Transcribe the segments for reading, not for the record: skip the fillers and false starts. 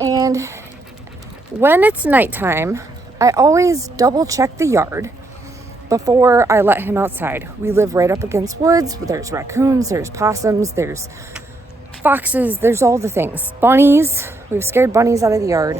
And when it's nighttime, I always double check the yard before I let him outside. We live right up against woods. There's raccoons, there's possums, there's foxes, there's all the things. Bunnies, we've scared bunnies out of the yard.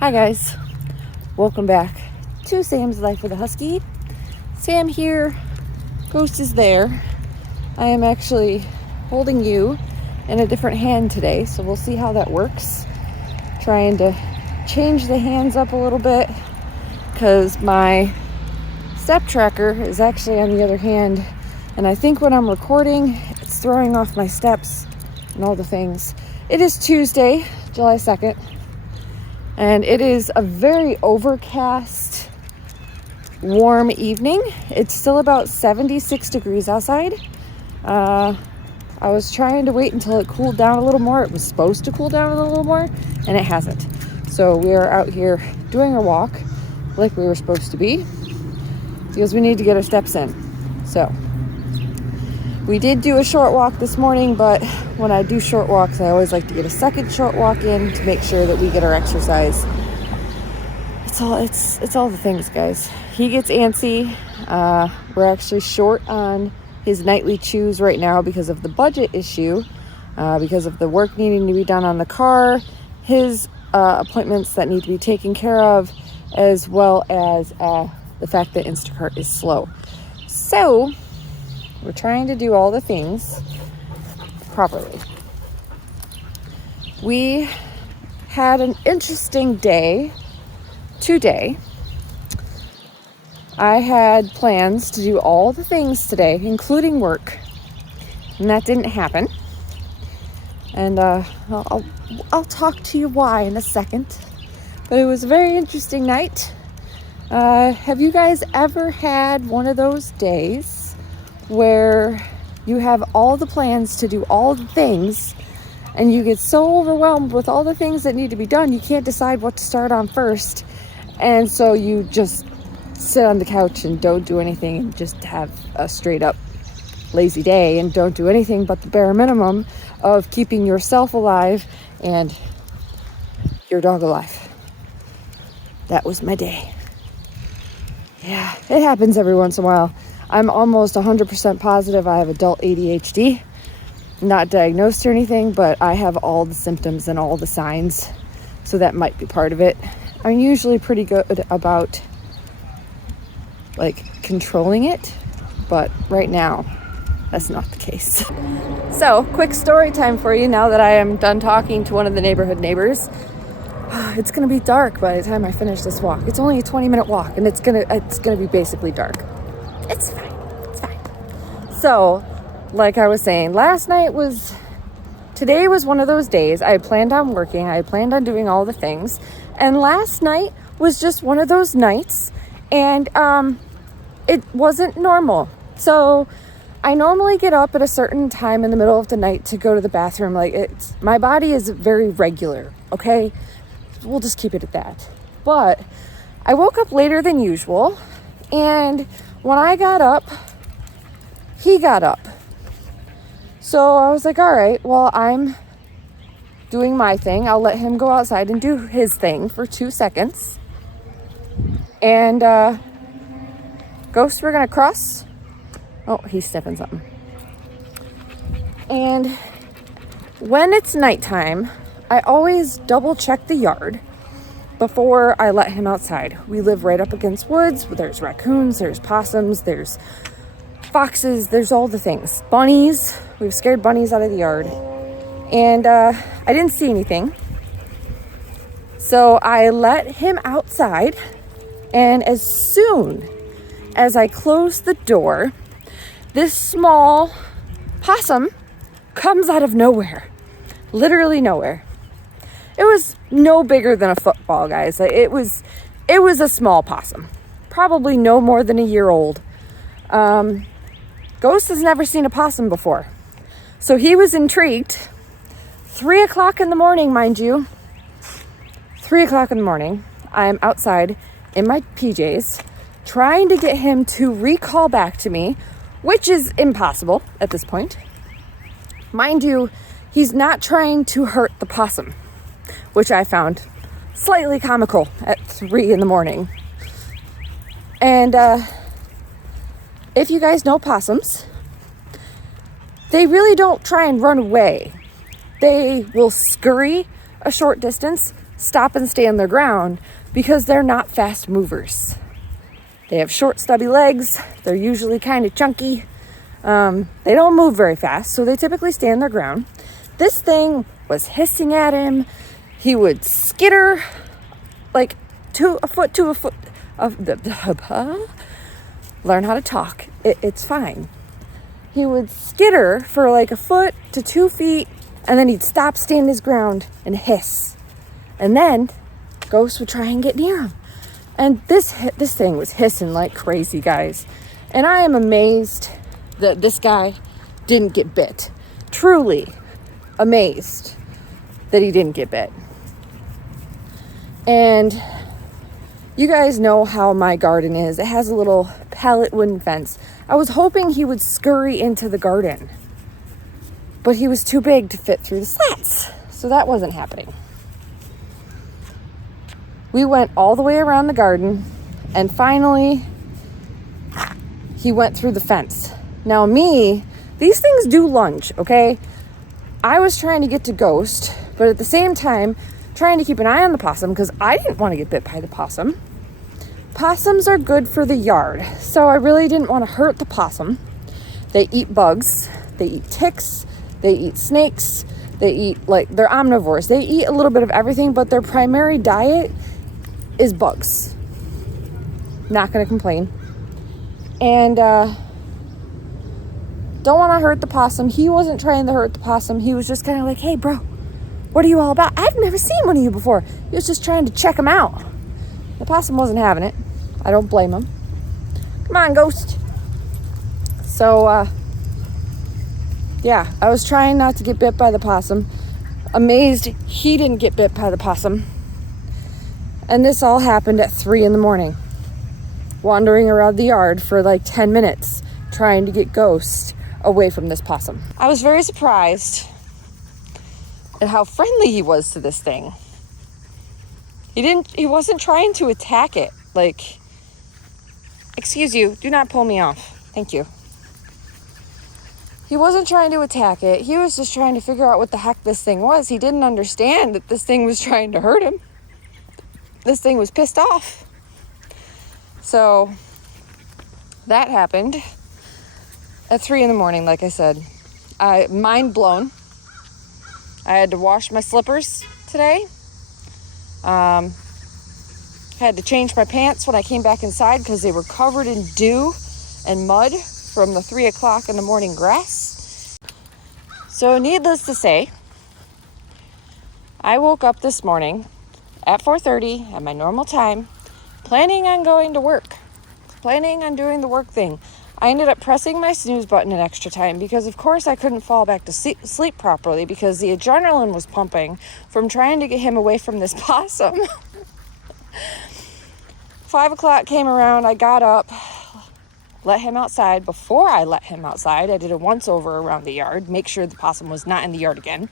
Hi guys, welcome back to Sam's Life with a Husky. Sam here, Ghost is there. I am actually holding you in a different hand today, so we'll see how that works. Trying to change the hands up a little bit because my step tracker is actually on the other hand, and I think when I'm recording, it's throwing off my steps and all the things. It is Tuesday, July 2nd. And it is a very overcast, warm evening. It's still about 76 degrees outside. I was trying to wait until it cooled down a little more. It was supposed to cool down a little more, and it hasn't. So we are out here doing a walk like we were supposed to be because we need to get our steps in. So we did do a short walk this morning, but when I do short walks, I always like to get a second short walk in to make sure that we get our exercise. It's all the things, guys. He gets antsy. We're actually short on his nightly chews right now because of the budget issue, because of the work needing to be done on the car, his appointments that need to be taken care of, as well as the fact that Instacart is slow. So we're trying to do all the things properly. We had an interesting day today. I had plans to do all the things today, including work, and that didn't happen. And I'll talk to you why in a second. But it was a very interesting night. Have you guys ever had one of those days where you have all the plans to do all the things and you get so overwhelmed with all the things that need to be done, you can't decide what to start on first, and so you just sit on the couch and don't do anything and just have a straight up lazy day and don't do anything but the bare minimum of keeping yourself alive and your dog alive. That was my day. Yeah, it happens every once in a while. I'm almost 100% positive I have adult ADHD. Not diagnosed or anything, but I have all the symptoms and all the signs, so that might be part of it. I'm usually pretty good about controlling it, but right now that's not the case. So, quick story time for you now that I am done talking to one of the neighborhood neighbors. It's gonna be dark by the time I finish this walk. It's only a 20-minute walk, and it's gonna be basically dark. It's fine. So, like I was saying, today was one of those days. I had planned on working. I had planned on doing all the things. And last night was just one of those nights. And it wasn't normal. So I normally get up at a certain time in the middle of the night to go to the bathroom. My body is very regular, okay? We'll just keep it at that. But I woke up later than usual. And when I got up, he got up. So I was like, all right, well, I'm doing my thing. I'll let him go outside and do his thing for 2 seconds. And Ghost, we're gonna cross. Oh, he's sniffing something. And when it's nighttime, I always double check the yard before I let him outside. We live right up against woods. There's raccoons, there's possums, there's foxes, there's all the things. Bunnies, we've scared bunnies out of the yard. And I didn't see anything. So I let him outside, and as soon as I closed the door, this small possum comes out of nowhere. Literally nowhere. It was no bigger than a football, guys. It was a small possum. Probably no more than a year old. Ghost has never seen a possum before. So he was intrigued. 3 o'clock in the morning, mind you. 3 o'clock in the morning. I'm outside in my PJs trying to get him to recall back to me, which is impossible at this point. Mind you, he's not trying to hurt the possum, which I found slightly comical at 3 in the morning. And if you guys know possums, they really don't try and run away. They will scurry a short distance, stop and stand their ground, because they're not fast movers. They have short, stubby legs. They're usually kind of chunky. They don't move very fast, so they typically stand their ground. This thing was hissing at him. He would skitter like a foot of the learn how to talk. It's fine. He would skitter for like a foot to 2 feet, and then he'd stop, stand his ground, and hiss. And then Ghost would try and get near him. And this thing was hissing like crazy, guys. And I am amazed that this guy didn't get bit. Truly amazed that he didn't get bit. And you guys know how my garden is. It has a little pallet wooden fence. I was hoping he would scurry into the garden, but he was too big to fit through the slats. So that wasn't happening. We went all the way around the garden, and finally he went through the fence. Now these things do lunge, okay? I was trying to get to Ghost, but at the same time trying to keep an eye on the possum because I didn't want to get bit by the possum. Possums are good for the yard, so I really didn't want to hurt the possum. They eat bugs, they eat ticks, they eat snakes, they eat, they're omnivores. They eat a little bit of everything, but their primary diet is bugs. Not going to complain. And don't want to hurt the possum. He wasn't trying to hurt the possum. He was just kind of like, hey, bro, what are you all about? I've never seen one of you before. He was just trying to check him out. The possum wasn't having it. I don't blame him. Come on, Ghost. So, yeah, I was trying not to get bit by the possum. Amazed he didn't get bit by the possum. And this all happened at 3 in the morning. Wandering around the yard for like 10 minutes trying to get Ghost away from this possum. I was very surprised at how friendly he was to this thing. He wasn't trying to attack it. Like, excuse you, do not pull me off. Thank you. He wasn't trying to attack it. He was just trying to figure out what the heck this thing was. He didn't understand that this thing was trying to hurt him. This thing was pissed off. So that happened at 3 in the morning, like I said. Mind blown. I had to wash my slippers today. Had to change my pants when I came back inside because they were covered in dew and mud from the 3 o'clock in the morning grass. So needless to say, I woke up this morning at 4:30 at my normal time, planning on going to work, planning on doing the work thing. I ended up pressing my snooze button an extra time because, of course, I couldn't fall back to sleep properly because the adrenaline was pumping from trying to get him away from this possum. 5 o'clock came around. I got up, let him outside. Before I let him outside, I did a once-over around the yard, make sure the possum was not in the yard again.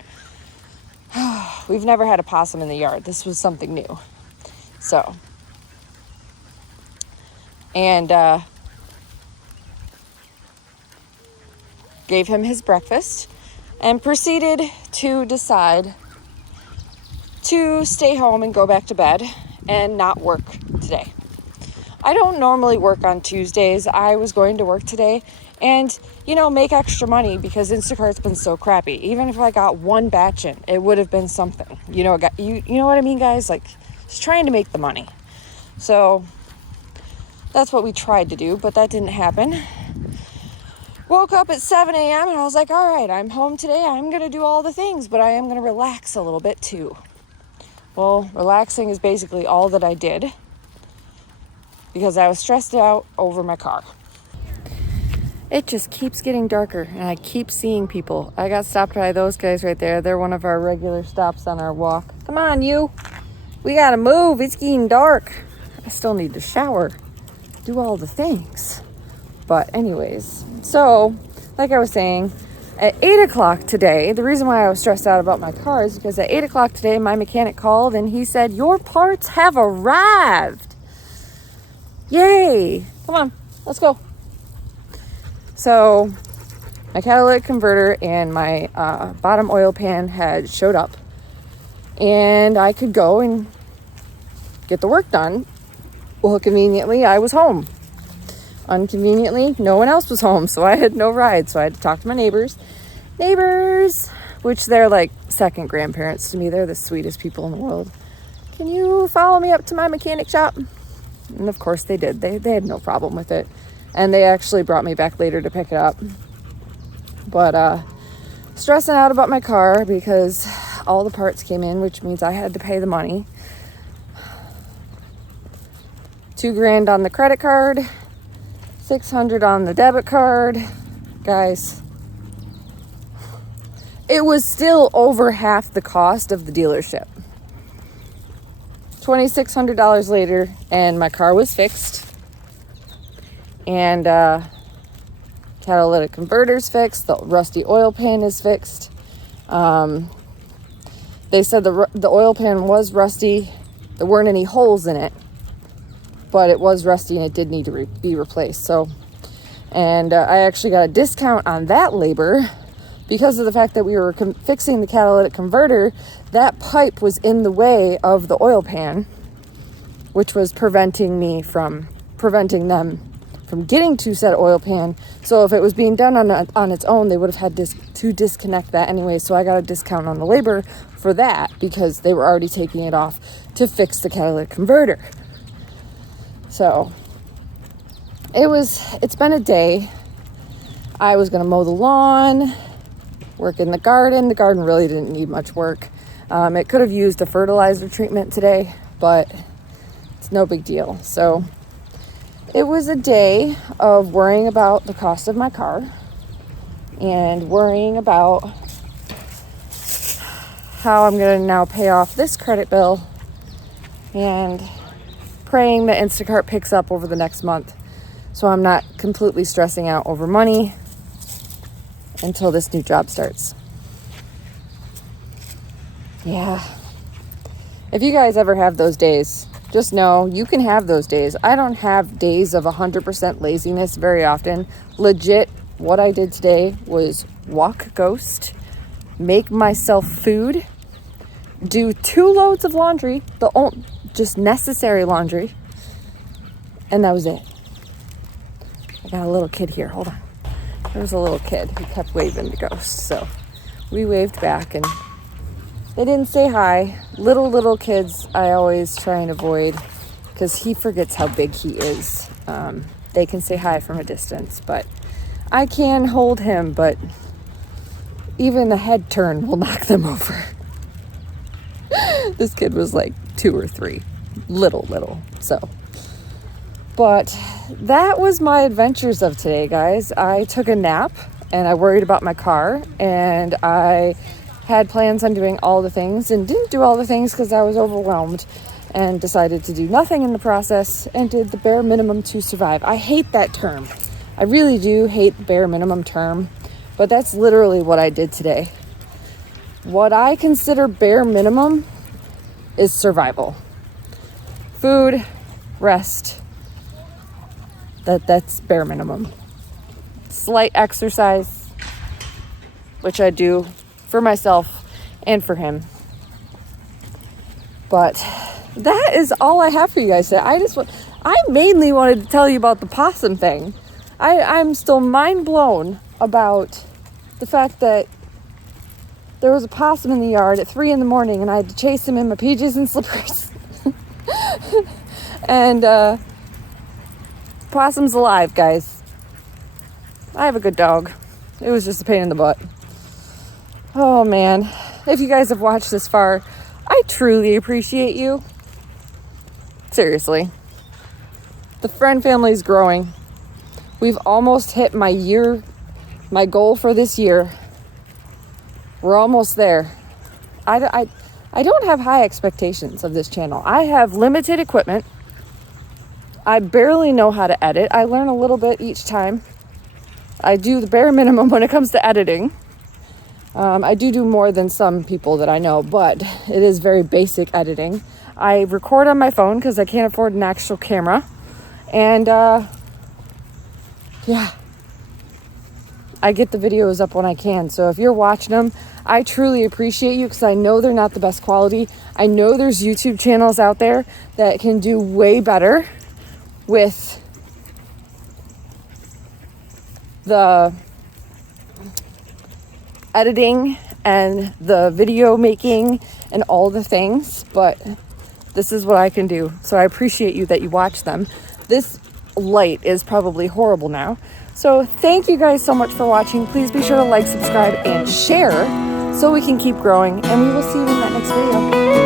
We've never had a possum in the yard. This was something new. So, and gave him his breakfast and proceeded to decide to stay home and go back to bed and not work today. I don't normally work on Tuesdays. I was going to work today and, make extra money because Instacart's been so crappy. Even if I got one batch in, it would have been something. You know what I mean, guys? Like, just trying to make the money. So that's what we tried to do, but that didn't happen. Woke up at 7 a.m. and I was like, all right, I'm home today. I'm going to do all the things, but I am going to relax a little bit too. Well, relaxing is basically all that I did because I was stressed out over my car. It just keeps getting darker, and I keep seeing people. I got stopped by those guys right there. They're one of our regular stops on our walk. Come on, you. We gotta move. It's getting dark. I still need to shower, do all the things. But anyways, so like I was saying, at 8 o'clock today, the reason why I was stressed out about my car is because at 8 o'clock today, my mechanic called and he said, your parts have arrived. Yay. Come on, let's go. So my catalytic converter and my bottom oil pan had showed up, and I could go and get the work done. Well, conveniently, I was home. Inconveniently, no one else was home, so I had no ride. So I had to talk to my neighbors, which they're like second grandparents to me. They're the sweetest people in the world. Can you follow me up to my mechanic shop? And of course they did. They had no problem with it. And they actually brought me back later to pick it up. But stressing out about my car because all the parts came in, which means I had to pay the money. $2,000 on the credit card, $600 on the debit card. Guys, it was still over half the cost of the dealership. $2,600 later, and my car was fixed. And catalytic converter's fixed. The rusty oil pan is fixed. They said the oil pan was rusty. There weren't any holes in it, but it was rusty and it did need to be replaced. So, and I actually got a discount on that labor because of the fact that we were fixing the catalytic converter. That pipe was in the way of the oil pan, which was preventing them from getting to said oil pan. So if it was being done on its own, they would have had to disconnect that anyway. So I got a discount on the labor for that because they were already taking it off to fix the catalytic converter. So it's been a day. I was gonna mow the lawn, work in the garden. The garden really didn't need much work. It could have used a fertilizer treatment today, but it's no big deal. So it was a day of worrying about the cost of my car and worrying about how I'm going to now pay off this credit bill and praying that Instacart picks up over the next month so I'm not completely stressing out over money until this new job starts. Yeah. If you guys ever have those days, just know you can have those days. I don't have days of 100% laziness very often. Legit, what I did today was walk ghost, make myself food, do 2 loads of laundry, just necessary laundry, and that was it. I got a little kid here. Hold on. There was a little kid who kept waving to Ghost, so we waved back, and they didn't say hi. Little kids I always try and avoid because he forgets how big he is. They can say hi from a distance, but I can hold him, but even a head turn will knock them over. This kid was like 2 or 3. Little. So, but that was my adventures of today, guys. I took a nap and I worried about my car, and I had plans on doing all the things and didn't do all the things because I was overwhelmed and decided to do nothing in the process and did the bare minimum to survive. I hate that term. I really do hate the bare minimum term, but that's literally what I did today. What I consider bare minimum is survival. Food, rest. That's bare minimum. Slight exercise, which I do for myself and for him. But that is all I have for you guys today. I mainly wanted to tell you about the possum thing. I'm still mind blown about the fact that there was a possum in the yard at 3 a.m. and I had to chase him in my PJs and slippers. And possum's alive, guys. I have a good dog. It was just a pain in the butt. Oh man, if you guys have watched this far, I truly appreciate you. Seriously. The friend family is growing. We've almost hit my goal for this year. We're almost there. I don't have high expectations of this channel. I have limited equipment. I barely know how to edit. I learn a little bit each time. I do the bare minimum when it comes to editing. I do more than some people that I know, but it is very basic editing. I record on my phone because I can't afford an actual camera. And yeah, I get the videos up when I can. So if you're watching them, I truly appreciate you because I know they're not the best quality. I know there's YouTube channels out there that can do way better with the editing and the video making and all the things, but this is what I can do. So I appreciate you that you watch them. This light is probably horrible now. So thank you guys so much for watching. Please be sure to like, subscribe, and share so we can keep growing, and we will see you in that next video.